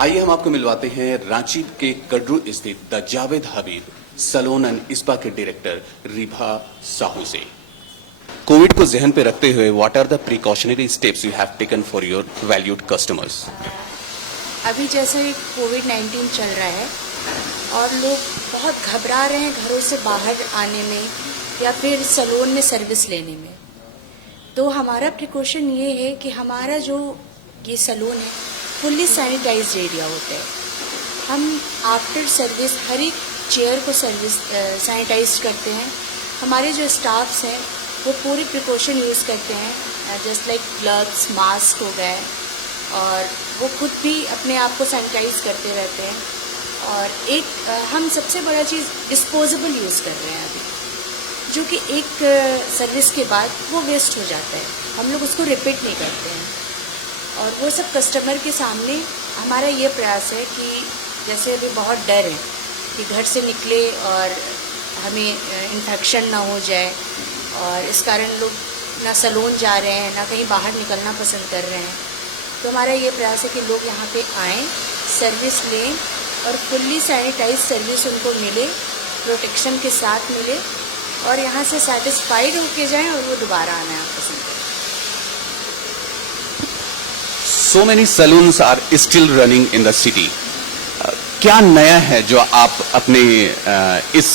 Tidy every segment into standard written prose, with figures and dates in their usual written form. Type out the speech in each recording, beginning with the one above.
आइए हम आपको मिलवाते हैं रांची के कड्रू स्थित the Javed Habib salon and spa के डायरेक्टर रिभा साहू से। कोविड को जहन पे रखते हुए what are the precautionary steps you have taken for your valued customers? अभी जैसे कोविड-19 चल रहा है और लोग बहुत घबरा रहे हैं घरों से बाहर आने में या फिर सैलून में सर्विस लेने में, तो हमारा प्रिकॉशन ये है कि हमारा जो ये सैलून है फुल्ली सैनिटाइज्ड एरिया होता है। हम आफ्टर सर्विस हर एक चेयर को सैनिटाइज करते हैं। हमारे जो स्टाफ्स हैं वो पूरी प्रिकॉशन यूज़ करते हैं, जस्ट लाइक ग्लव्स, मास्क हो गए, और वो खुद भी अपने आप को सैनिटाइज करते रहते हैं। और एक हम सबसे बड़ा चीज़ डिस्पोजेबल यूज़ कर रहे हैं अभी, जो कि एक सर्विस के बाद वो वेस्ट हो जाता है, हम लोग उसको रिपीट नहीं करते हैं। और वो सब कस्टमर के सामने हमारा ये प्रयास है कि जैसे अभी बहुत डर है कि घर से निकले और हमें इन्फेक्शन ना हो जाए, और इस कारण लोग ना सैलून जा रहे हैं ना कहीं बाहर निकलना पसंद कर रहे हैं। तो हमारा ये प्रयास है कि लोग यहाँ पे आएँ, सर्विस लें और फुल्ली सैनिटाइज सर्विस उनको मिले, प्रोटेक्शन के साथ मिले, और यहाँ से सेटिस्फाइड होके जाएं और वो दोबारा आना पसंद करें। So many saloons are still running in the city. क्या नया है जो आप अपने इस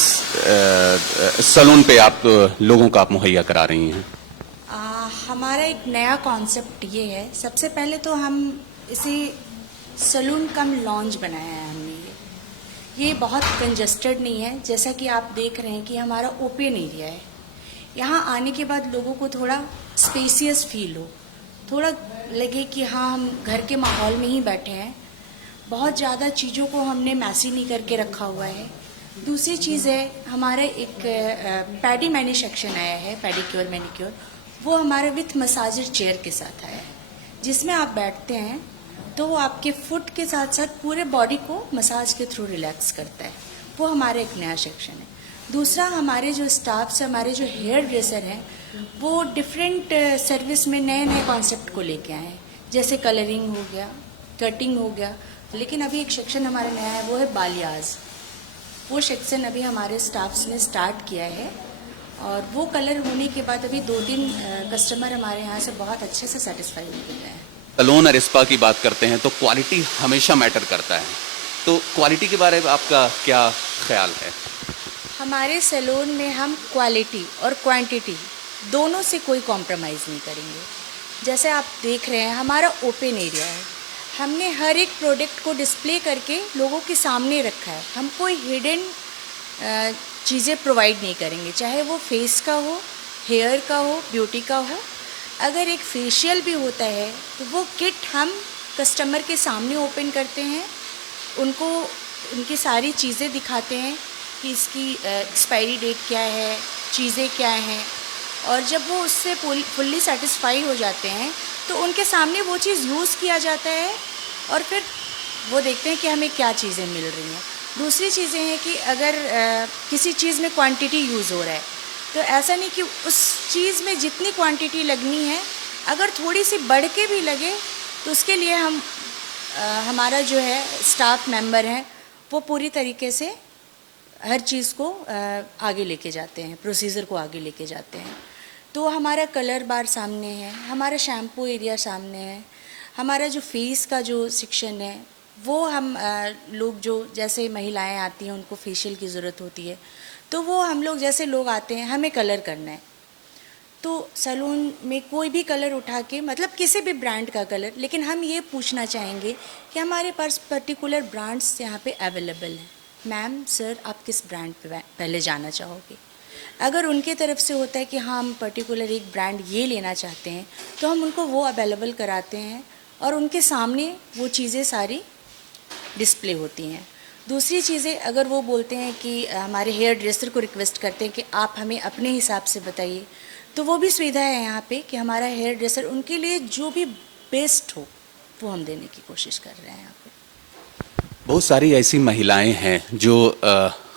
सैलून पे आप लोगों को आप मुहैया करा रही हैं? हमारा एक नया कॉन्सेप्ट ये है, सबसे पहले तो हम इसे सैलून कम लॉन्ज बनाया है हमने। ये बहुत कंजस्टेड नहीं है, जैसा कि आप देख रहे हैं कि हमारा ओपन एरिया है। यहाँ आने के बाद लोगों को थोड़ा स्पेसियस फील हो, थोड़ा लगे कि हाँ हम घर के माहौल में ही बैठे हैं। बहुत ज़्यादा चीज़ों को हमने मैसी नहीं करके रखा हुआ है। दूसरी चीज़ है, हमारा एक पैडी मैनी सेक्शन आया है, पेडिक्योर मैनिक्योर, वो हमारे विथ मसाजर चेयर के साथ आया है, जिसमें आप बैठते हैं तो वो आपके फुट के साथ साथ पूरे बॉडी को मसाज के थ्रू रिलैक्स करता है। वो हमारा एक नया सेक्शन है। दूसरा, हमारे जो स्टाफ्स, हमारे जो हेयर ड्रेसर हैं, वो डिफरेंट सर्विस में नए नए कॉन्सेप्ट को लेके आए हैं, जैसे कलरिंग हो गया, कटिंग हो गया। लेकिन अभी एक सेक्शन हमारा नया है, वो है बालियाज। वो सेक्शन अभी हमारे स्टाफ्स ने स्टार्ट किया है, और वो कलर होने के बाद अभी 2-3 कस्टमर हमारे यहाँ से बहुत अच्छे से सेटिस्फाई हो गए हैं। सैलून और स्पा की बात करते हैं तो क्वालिटी हमेशा मैटर करता है, तो क्वालिटी के बारे में आपका क्या ख्याल है? हमारे सैलून में हम क्वालिटी और क्वांटिटी दोनों से कोई कॉम्प्रोमाइज़ नहीं करेंगे। जैसे आप देख रहे हैं हमारा ओपन एरिया है, हमने हर एक प्रोडक्ट को डिस्प्ले करके लोगों के सामने रखा है। हम कोई हिडन चीज़ें प्रोवाइड नहीं करेंगे, चाहे वो फेस का हो, हेयर का हो, ब्यूटी का हो। अगर एक फेशियल भी होता है तो वो किट हम कस्टमर के सामने ओपन करते हैं, उनको उनकी सारी चीज़ें दिखाते हैं कि इसकी एक्सपायरी डेट क्या है, चीज़ें क्या हैं, और जब वो उससे फुल्ली सेटिस्फाई हो जाते हैं तो उनके सामने वो चीज़ यूज़ किया जाता है, और फिर वो देखते हैं कि हमें क्या चीज़ें मिल रही हैं। दूसरी चीज़ें हैं कि अगर किसी चीज़ में क्वांटिटी यूज़ हो रहा है, तो ऐसा नहीं कि उस चीज़ में जितनी क्वांटिटी लगनी है, अगर थोड़ी सी बढ़ के भी लगे तो उसके लिए हम हमारा जो है स्टाफ मेंबर हैं, वो पूरी तरीके से हर चीज़ को आगे लेके जाते हैं, प्रोसीजर को आगे लेके जाते हैं। तो हमारा कलर बार सामने है, हमारा शैम्पू एरिया सामने है, हमारा जो फेस का जो सेक्शन है वो हम लोग जो जैसे महिलाएं आती हैं उनको फेशियल की ज़रूरत होती है, तो वो हम लोग जैसे लोग आते हैं हमें कलर करना है, तो सैलून में कोई भी कलर उठा के, मतलब किसी भी ब्रांड का कलर, लेकिन हम ये पूछना चाहेंगे कि हमारे पास पर्टिकुलर ब्रांड्स यहाँ पे अवेलेबल हैं। मैम, सर, आप किस ब्रांड पे पहले जाना चाहोगे? अगर उनके तरफ से होता है कि हाँ हम पर्टिकुलर एक ब्रांड ये लेना चाहते हैं, तो हम उनको वो अवेलेबल कराते हैं और उनके सामने वो चीज़ें सारी डिस्प्ले होती हैं। दूसरी चीज़ें, अगर वो बोलते हैं कि हमारे हेयर ड्रेसर को रिक्वेस्ट करते हैं कि आप हमें अपने हिसाब से बताइए, तो वो भी सुविधा है यहाँ पे कि हमारा हेयर ड्रेसर उनके लिए जो भी बेस्ट हो वो हम देने की कोशिश कर रहे हैं यहाँ पे। बहुत सारी ऐसी महिलाएं हैं जो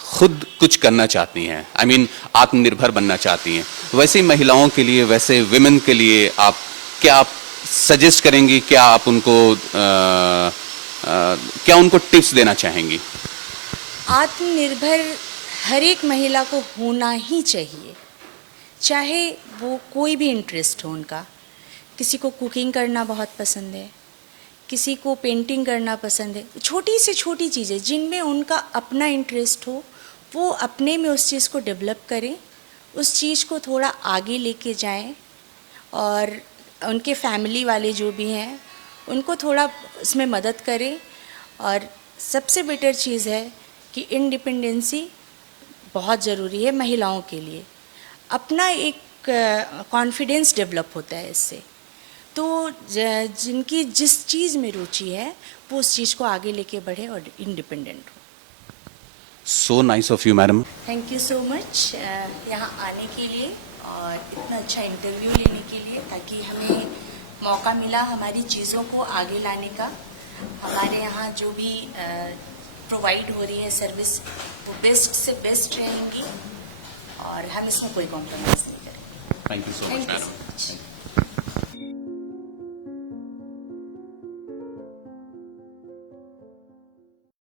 खुद कुछ करना चाहती हैं, आई मीन आत्मनिर्भर बनना चाहती हैं। वैसे महिलाओं के लिए, वैसे विमेन के लिए आप क्या आप सजेस्ट करेंगी, क्या आप उनको क्या उनको टिप्स देना चाहेंगी? आत्मनिर्भर हर एक महिला को होना ही चाहिए, चाहे वो कोई भी इंटरेस्ट हो उनका। किसी को कुकिंग करना बहुत पसंद है, किसी को पेंटिंग करना पसंद है, छोटी से छोटी चीज़ें जिनमें उनका अपना इंटरेस्ट हो वो अपने में उस चीज़ को डेवलप करें, उस चीज़ को थोड़ा आगे लेके जाएं और उनके फैमिली वाले जो भी हैं उनको थोड़ा उसमें मदद करें। और सबसे बेटर चीज़ है कि इंडिपेंडेंसी बहुत ज़रूरी है महिलाओं के लिए। अपना एक कॉन्फिडेंस डेवलप होता है इससे। तो जिनकी जिस चीज़ में रुचि है वो उस चीज़ को आगे लेके बढ़े और इंडिपेंडेंट हो। So nice of you madam. Thank you so much यहाँ आने के लिए और इतना अच्छा इंटरव्यू लेने के लिए, ताकि हमें मौका मिला हमारी चीज़ों को आगे लाने का। हमारे यहाँ जो भी प्रोवाइड हो रही है सर्विस वो बेस्ट से बेस्ट रहेंगी और हम इसमें कोई कॉम्प्रोमाइज़ नहीं करेंगे। Thank you so much thank you madam. So much.